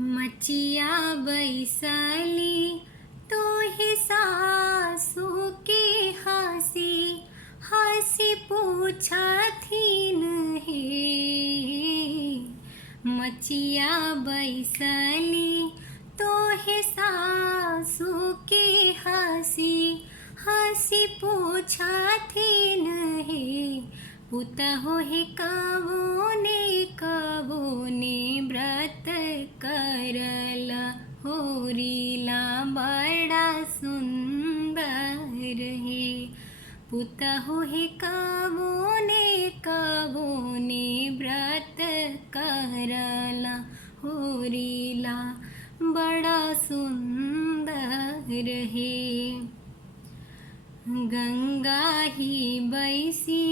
मचिया बैसली तोहि सासु के हंसी हंसी पूछथिन हे। मचिया बैसली तोहि सासु के हंसी हंसी पूछथिन हे। पुतहो हे कवोने व्रत करल होरिला बड़ा सुंदर हे। पुतहो हे कवोने व्रत करल होरिला बड़ा सुंदर हे। गंगा ही बैसी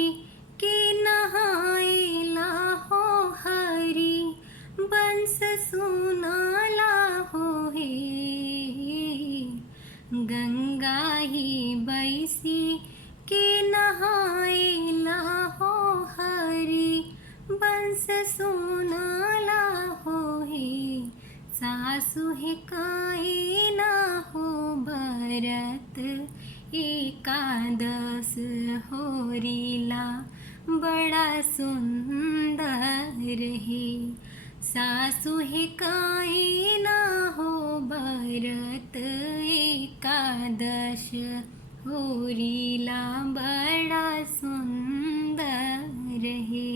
के नहायला हो हरि बंस सुनाला हो हे। गंगा ही बैसी के नहायला हो हरि बंस सुनाला हो हे। सासु हे कायना हो भरत एकादश होरिला बड़ा सुंदर हे। सासु हे कायना हो भरत एकादश होरिला बड़ा सुंदर हे।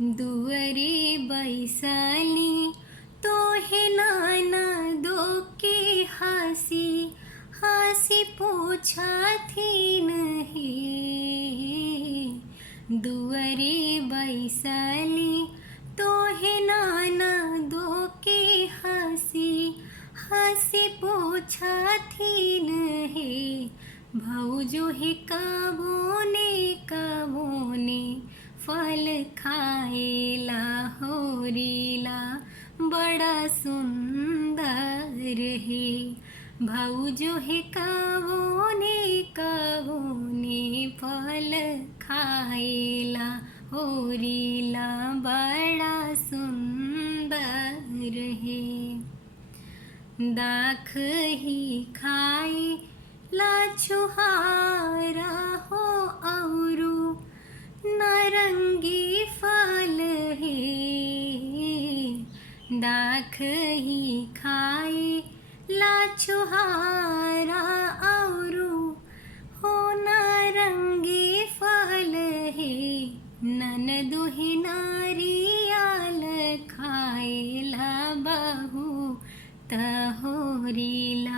दुअरे बैसली तोहे ननदो के हंसी हंसी पूछथिन हे। दुअरे बैसली तोहे ननदो के हंसी हंसी पूछथिन हे। भौजो हे कवोने फल खाएला होरिला बड़ा सुंदर हे। भौजो हे कवोने फल खाएला होरिला बड़ा सुंदर हे। दाख ही खाए ला छुहारा हो औरु नारंगी फल हे। दाख ही खाए ला छुहारा औरु हो नारंगी फल हे। ननदो हे नारियल खाएला बहु तहोरिला